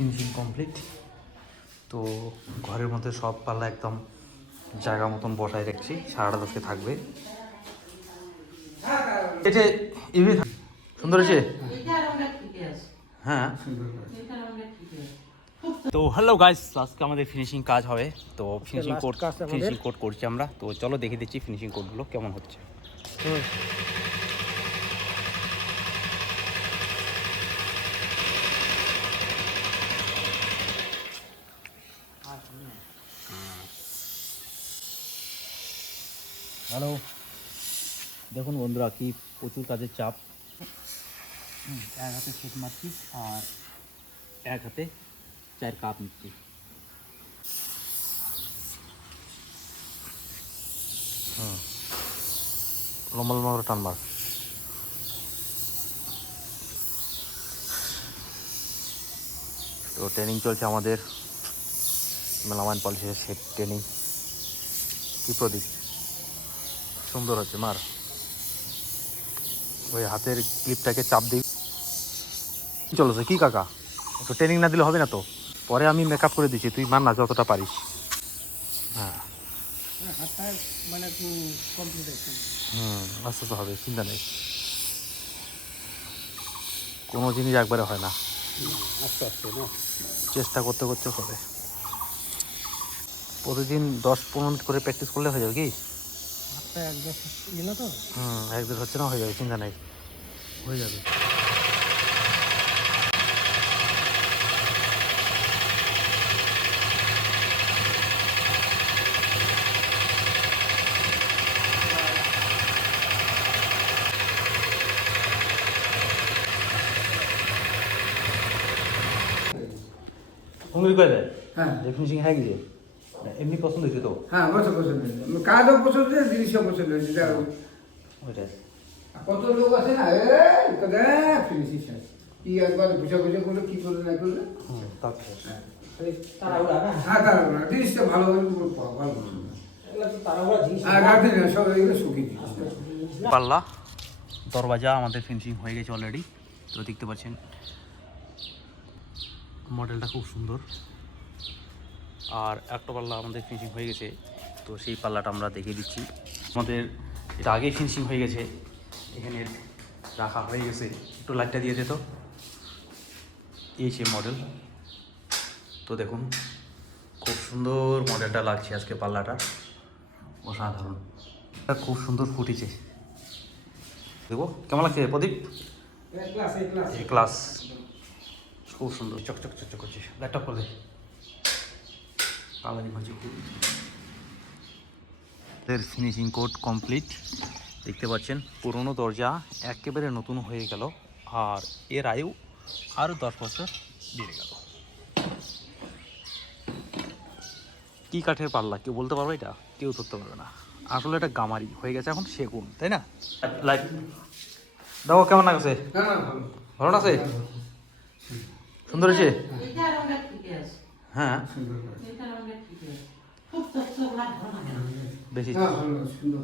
Finishing complete তো ঘরের মধ্যে সব পাল্লা একদম জায়গা মতন বসায় রাখছি সারাটা দশকে থাকবে। এটা সুন্দর আছে হ্যাঁ। তো হ্যালো গাইস আজকে আমাদের ফিনিশিং কাজ হবে। তো ফিনিশিং কোড কাজ ফিনিশিং কোড করছি আমরা। তো চলো দেখে দিচ্ছি ফিনিশিং কোডগুলো কেমন হচ্ছে। হ্যালো। দেখুন বন্ধুরা কি প্রচুর কাজের চাপ। এক হাতে ছেদ মারছি আর এক হাতে চায়ের কাপ নিচ্ছি লম্বা লম্বা করে টানবার। তো ট্রেনিং চলছে আমাদের। মেলামাইন পলিসের সেট ট্রেনিং কি প্রদীপ? সুন্দর হচ্ছে মার। ওই হাতের ক্লিপটাকে চাপ দিই চলো কি কাকা? একটু ট্রেনিং না দিলে হবে না তো? পরে আমি মেকআপ করে দিচ্ছি তুই মান না যতটা পারিস। হ্যাঁ। হুম আস্তে আস্তে হবে চিন্তা নেই। কোনো জিনিস একবারে হয় না। আস্তে আস্তে না? চেষ্টা করতে করতে হবে। প্রতিদিন দশ পনেরো মিনিট করে প্র্যাকটিস করলে হয়ে যাবে কি? তো? হুম একদিন হচ্ছে না হয়ে যাবে চিন্তা নেই। হয়ে যাবে। করে হ্যাঁ। ফিনিশিং হয়ে গেছে এমনি পছন্দ হয়েছে তো? হ্যাঁ অবশ্যই পছন্দ হয়েছে। কাজও পছন্দ হয়েছে জিনিসও পছন্দ হয়েছে যা ওইটাই। কত লোক আছে না? এই ফিনিশিং শেষ কি একবার ঘুষা ঘুষা করল কি করল না করল? হ্যাঁ তাড়াহুড়া না? হ্যাঁ তার জিনিসটা ভালো হলে ভালো পাল্লা দরওয়াজা আমাদের ফিনিশিং হয়ে গেছে অলরেডি তো দেখতে পাচ্ছেন মডেলটা খুব সুন্দর। আর একটা পাল্লা আমাদের ফিনিশিং হয়ে গেছে। তো সেই পাল্লাটা আমরা দেখিয়ে দিচ্ছি। আমাদের এটা আগেই ফিনিশিং হয়ে গেছে। এখানে রাখা হয়ে গেছে। একটু লাইটটা দিয়ে দে তো। এই সে মডেল তো দেখুন খুব সুন্দর মডেলটা লাগছে আজকে পাল্লাটা। অসাধারণ। এটা খুব সুন্দর ফুটেছে। দেখো কেমন লাগছে প্রদীপ? ক্লাস খুব সুন্দর। চকচক চকচক করছে। ল্যাপটপ করে দে কালারিং হচ্ছে খুব। এর ফিনিশিং কোড কমপ্লিট দেখতে পাচ্ছেন পুরনো দরজা একেবারে নতুন হয়ে গেল আর এর আয়ু আরও দশ বছর বেড়ে গেল। কি কাঠের পাল্লা কেউ বলতে পারবে এটা? কেউ ধরতে পারবে না। আসলে এটা গামারি হয়ে গেছে এখন সেগুন তাই না? লাইট দেখো কেমন লাগছে? ভালো ভালো আছে সুন্দর হয়েছে? আছে। হ্যাঁ। সুন্দর